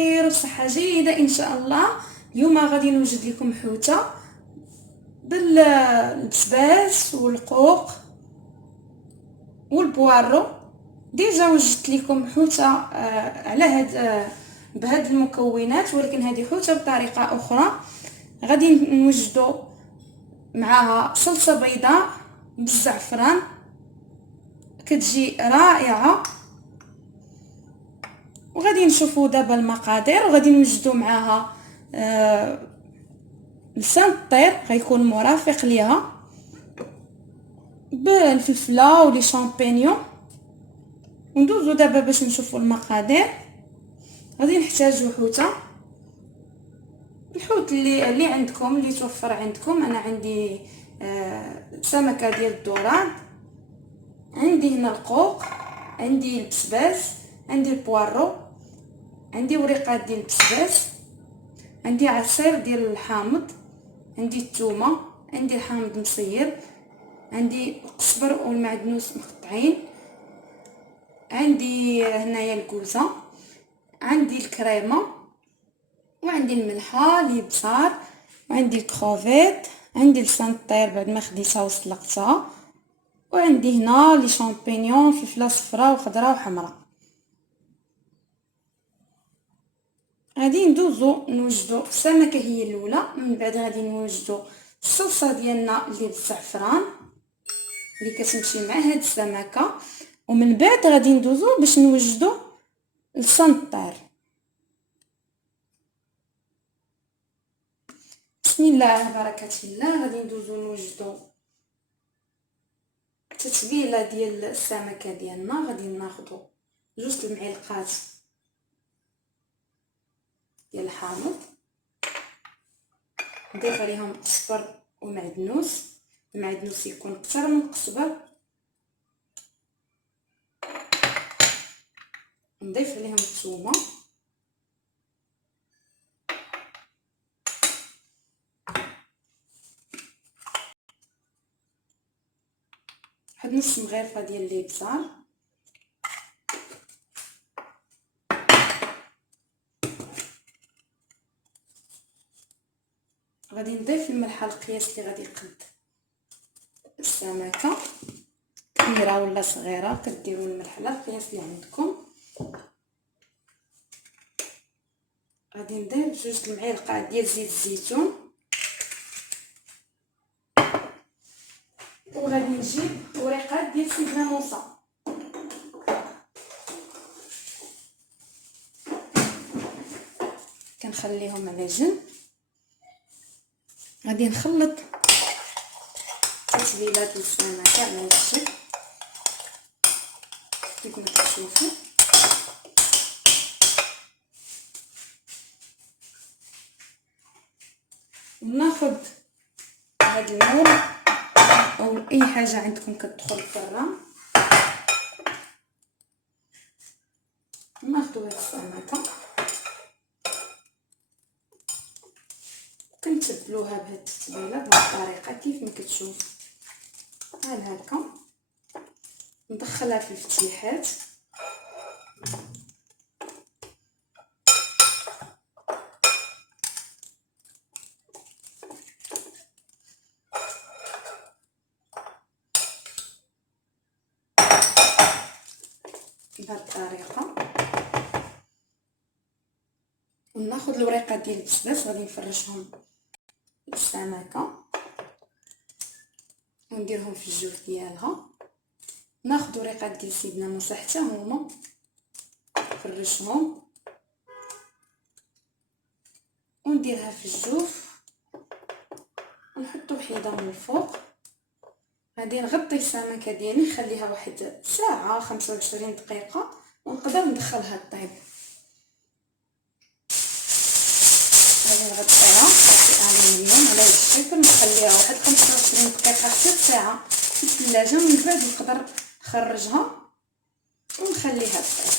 بخير وصحه جيده ان شاء الله. اليوم غادي نوجد لكم حوته بالبسباس والقوق والبوارو. ديجا وجدت لكم حوته على بهاد المكونات، ولكن هذه حوته بطريقه اخرى. غادي نوجدوا معها صلصه بيضاء بالزعفران كتجي رائعه، وغادي نشوفوا دابا المقادير. وغادي نوجدوا معها لسان الطير غيكون مرافق ليها بالفلفله ولي شامبينيون. وندوزو دابا باش نشوفوا المقادير. غادي نحتاجو حوته، الحوت اللي عندكم اللي توفر عندكم. انا عندي سمكه ديال الدوران، عندي هنا القوق، عندي البسباس، عندي البوارو، عندي وريقات ديال البسباس، عندي عصير ديال الحامض، عندي الثومه، عندي الحامض مصير، عندي القزبر والمعدنوس مقطعين، عندي هنايا الكوزه، عندي الكريمه، وعندي الملحه الابصار، وعندي الكروفيت، عندي لسان الطير بعد ما خديتها وسلقتها، وعندي هنا لي شامبينيون فلفله صفراء وخضراء وحمراء. غادي ندوزو نوجدو السمكه هي الاولى، من بعد غادي نوجدو الصلصه ديالنا اللي بالزعفران اللي كتمشي مع هاد السمكه، ومن بعد غادي ندوزو باش نوجدو لسان الطير. بسم الله بركه الله. غادي ندوزو نوجدو التتبيله ديال السمكه ديالنا. غادي ناخذوا 2 المعالق ديال الحامض، نضيف عليهم قزبر ومعدنوس، المعدنوس يكون اكثر من القزبر، نضيف عليهم الثومه، واحد نص مغرفه ديال الابزار، غادي نضيف الملحه القياس اللي غادي يقد السمكه، كبيره ولا صغيره كديروا الملح على القياس اللي عندكم. غادي نضيف 2 المعالق ديال زيت الزيتون، وغادي نجيب وريقات ديال سيدنا موسى. كنخليهم على جنب. غادي نخلط تتبيلات السمكه على هذا الشكل كيف ما كتشوفوا. وناخذ هاد المول او اي حاجه عندكم كتدخل الفران، ناخذوا هاد السمكه كنتبلوها بهاد التتبيله بهاد الطريقه كيف ما كتشوف بحال هكا. ندخلها في الفتيحات، بهاد الطريقه. وناخذ الوريقات ديال البسباس غادي نفرشهم السمكه ونديرهم في الجوف ديالها. ناخذ وريقات ديال سيدنا موسى حتى هما نفرشهم ونديرها في الجوف ونحطو وحيده من الفوق. غادي نغطي السمكه ديالي نخليها واحد ساعه 25 دقيقه ونقدر ندخلها طيب. غادي نغطيها بالالومنيوم على هذا الشكل، نخليها واحد 25 دقيقه حتى ساعه في الثلاجه، من بعد نقدر نخرجها ونخليها طيب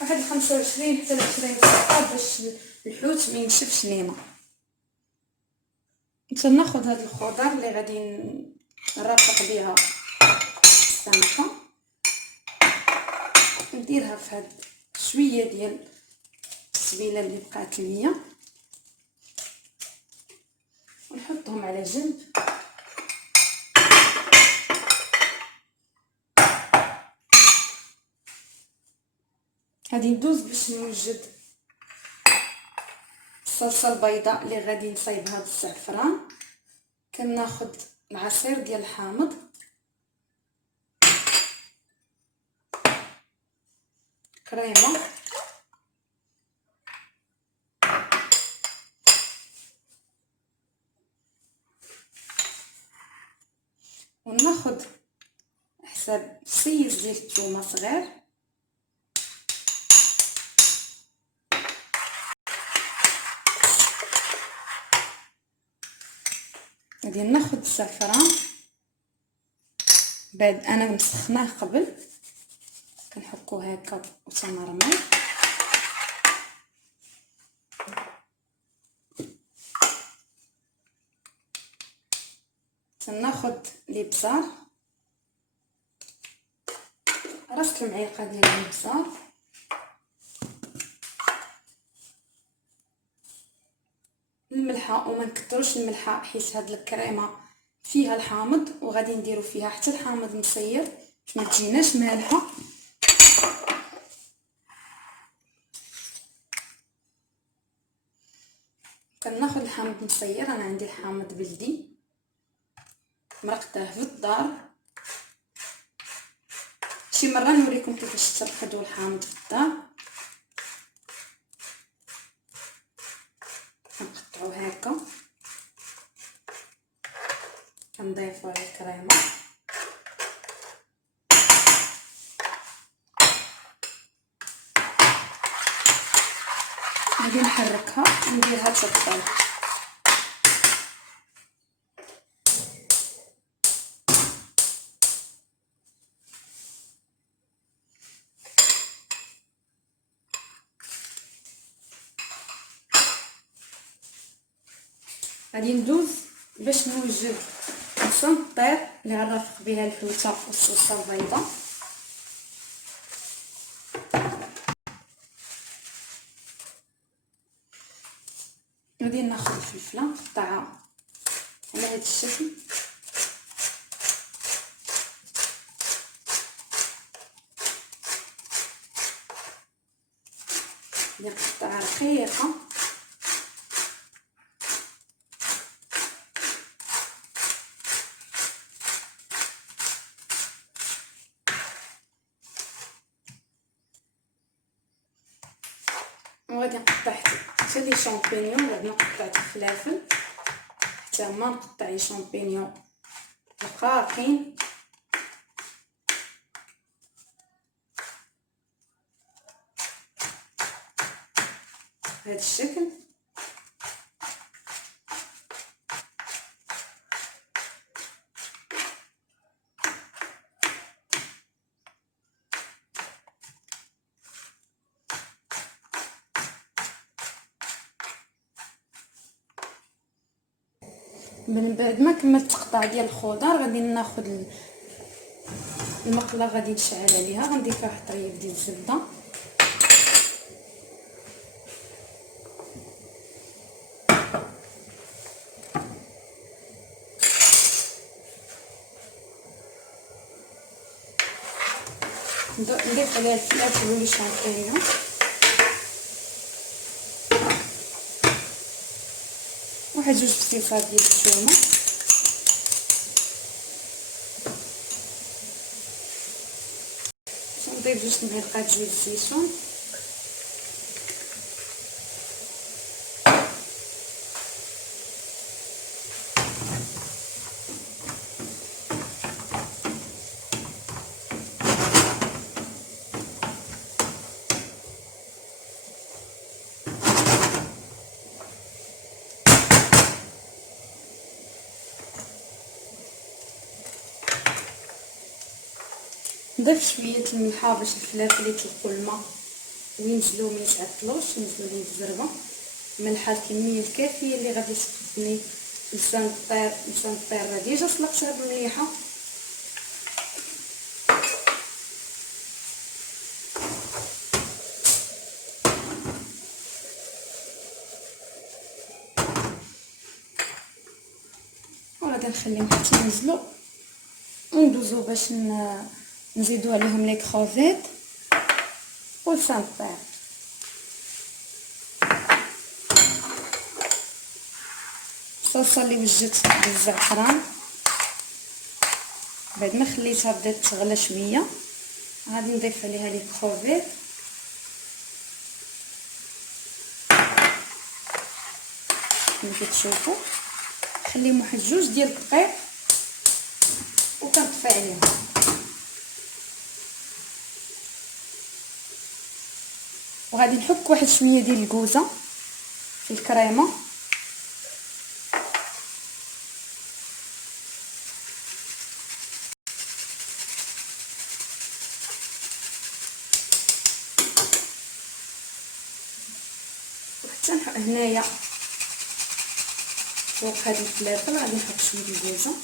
واحد 25 حتى ل 20 دقيقه باش الحوت ما ينشفش لينا. ناخذ هذا الخضر اللي غادي نرافق بها السمكه، نديرها في هاد شويه ديال التتبيله اللي بقات ليا ونحطهم على جنب. غادي ندوز باش نوجد الصلصه البيضاء اللي غادي نصايبها بالزعفران. كناخذ العصير ديال الحامض، كريمه، وناخذ حساب سيز ديال الثومه صغير، غادي ناخذ الزعفران بعد انا مسخناه قبل، كنحكو هكا وتمرمل. تناخذ الابزار، راسك المعلقه ديال الابزار، الملحه، وما نكثروش الملحه حيت هاد الكريمه فيها الحامض وغادي نديرو فيها حتى الحامض مسير باش ما تجيناش مالحه. كناخذ الحامض مسير، انا عندي الحامض بلدي مرقته في الدار. شي مره نوريكم كيفاش ترقدوا الحامض في الدار. كنقطعو هكا، كنضيفو على الكريمه، غادي نحركها ونديرها تطيب. غادي ندوز باش نوجد السنطير اللي غنرافق بها الحوته والصلصه البيضاء. غادي ناخذ الفلفله نقطعها على هذا الشكل، ندير قطعه رقيقه، وغادي نقطع حتى لي شامبينيون. بعد ما قطعت الفلافل حتى هما نقطع لي شامبينيون رقاقين بهذا الشكل. من بعد ما كملت التقطاع ديال الخضر غادي ناخذ المقله، غادي نشعل عليها، غندير فيها واحد طريف ديال الزبده، نضيف عليها الفلفل والشامبينيون، واحد جوج بسيطات ديال الثومه، نضيف جوج معلقات زيت الزيتون، نضيف شويه الملحه باش الفلافل يطلقوا الماء وينزلوا ما يتعطلوش، ينزلوا ليه الزربه. ملحه الكميه الكافيه اللي غادي تخدمني لسان الطير راه ديجا سلقتها بمليحه. وغادي نخليهم حتى ينزلوا وندوزو باش نزيدو عليهم لي كروفيت والسامبير. الصلصه اللي وجدت بالزعفران بعد ما خليتها بدات تغلى شويه غادي نضيف عليها لي كروفيت كما كتشوفوا. نخليهم واحد 2 ديال الدقائق وكنطفي عليهم. وغادي نحك واحد شويه ديال الكوزه في الكريمه وحتى هنايا فوق هاد الفلافل غادي نحط شويه ديال الكوزه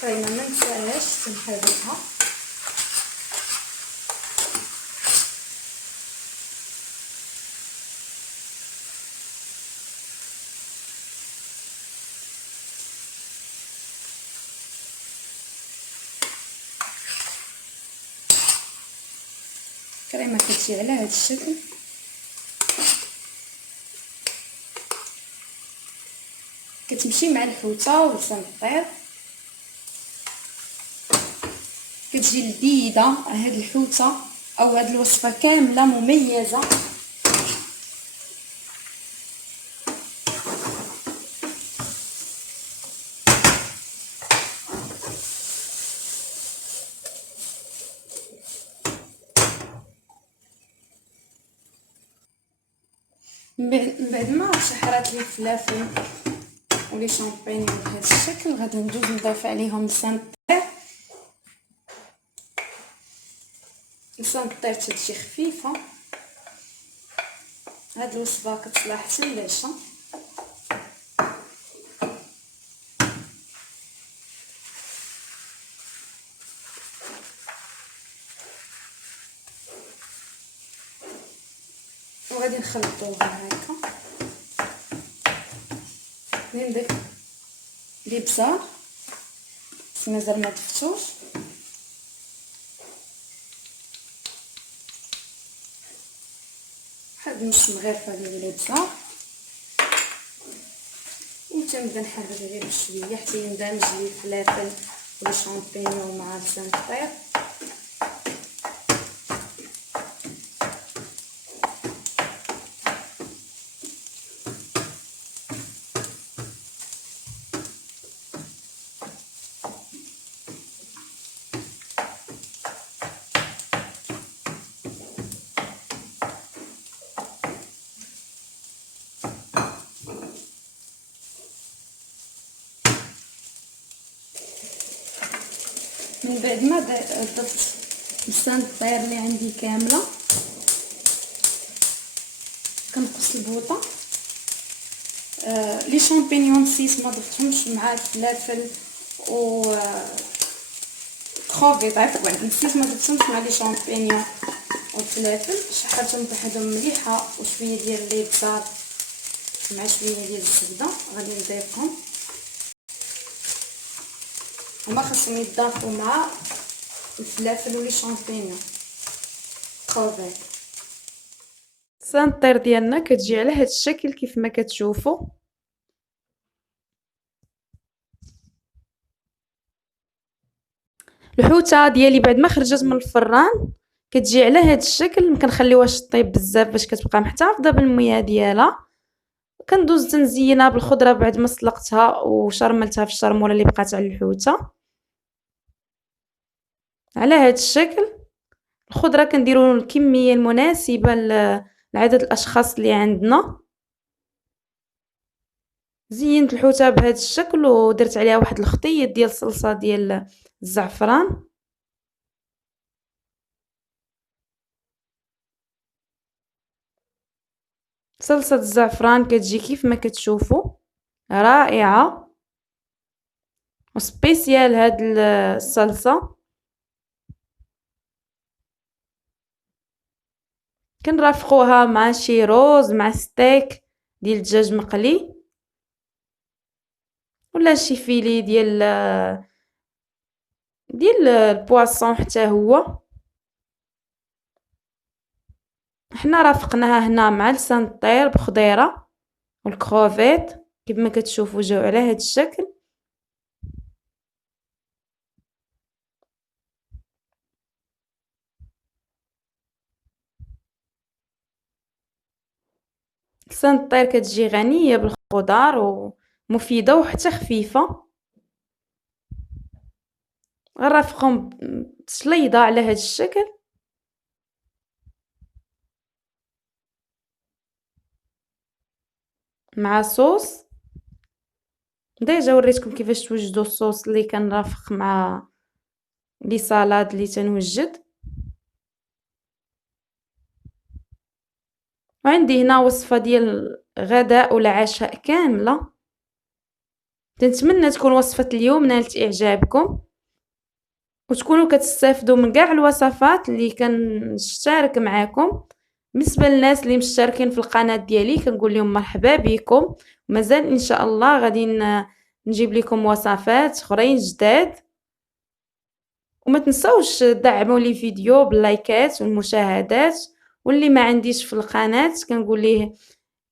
كريمه ما نساهاش تنحركها. كريمه كتجي على هذا الشكل كتمشي مع الحوته والسامبير كتجي لذيذه. هاد الحوته او هاد الوصفه كامله مميزه. من بعد ما شحرات لي الفلافل ولي شامبينيون بهذا الشكل غادي ندوز نضيف عليهم السامبير. السامبير تجي خفيفه. هاد الوصفه كتصلح حتى للعشاء. وغادي نخلطوها هكا. نضيف لي بزار مازال ما ضفتوش. واحد نص مغرفه ديال لي بزار وتنبدا نحرك غير بشويه حتى يندمج لي الفلافل ولي شامبينيون مع السامبير. من بعد ما ضفت السامبير اللي عندي كامله كنقص البوطه. لي شامبينيون نسيت ما ضفتهمش مع الفلافل و كروفيت عفوا نسيت ما ضفتهمش مع لي شامبينيون والفلافل. شحرتهم بوحدهم مليحه وشويه ديال لي بزار مع شويه ديال الزبده غادي نضيفهم. هما خاصهم يضافوا مع الفلافل ولي شامبينيون كروفيت. السانطير ديالنا كتجي على هذا الشكل كيف ما كتشوفوا. الحوته ديالي بعد ما خرجت من الفران كتجي على هذا الشكل. ما كنخليوهاش طيب بزاف باش كتبقى محتفظه بالمياه ديالها. كندوز تنزينها بالخضره بعد ما سلقتها وشرملتها في الشرموله اللي بقات على الحوته على هذا الشكل. الخضره كنديروا الكميه المناسبه لعدد الاشخاص اللي عندنا. زينت الحوتة بهذا الشكل ودرت عليها واحد الخطيط ديال الصلصة ديال الزعفران. صلصة الزعفران كتجي كيف ما كتشوفوا رائعة وسبيسيال هاد الصلصة. كنرافقوها مع شي روز مع ستيك ديال الدجاج مقلي ولا شي فيلي ديال البواسون حتى هو. حنا رافقناها هنا مع لسان الطير بخضيره والكروفيت كيف ما كتشوفوا جاو على هاد الشكل. لسان الطير كتجي غنيه بالخضار ومفيده وحتى خفيفه. غنرافقهم تشليضه على هاد الشكل مع صوص. ديجا وريتكم كيفاش توجدوا الصوص اللي كنرافق مع لي صالاد اللي تنوجد. وعندي هنا وصفة ديال غداء ولا عشاء كاملة. تنتمنى تكون وصفة اليوم نالت اعجابكم وتكونوا كتستافدوا من كاع الوصفات اللي كنشارك معاكم. بالنسبه للناس اللي مشتركين في القناه ديالي كنقول لهم مرحبا بكم، ومازال ان شاء الله غادي نجيب لكم وصفات اخرين جداد. وما تنسوش تدعموا لي فيديو باللايكات والمشاهدات، واللي ما عنديش في القناه كنقول ليه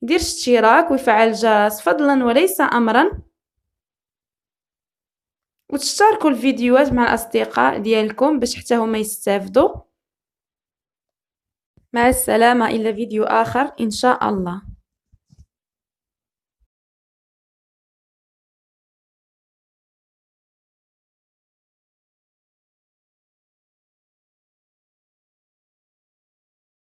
دير اشتراك ويفعل الجرس فضلا وليس امرا، وتشاركوا الفيديوهات مع الاصدقاء ديالكم باش حتى هما يستافدوا. مع السلامة إلى فيديو آخر إن شاء الله.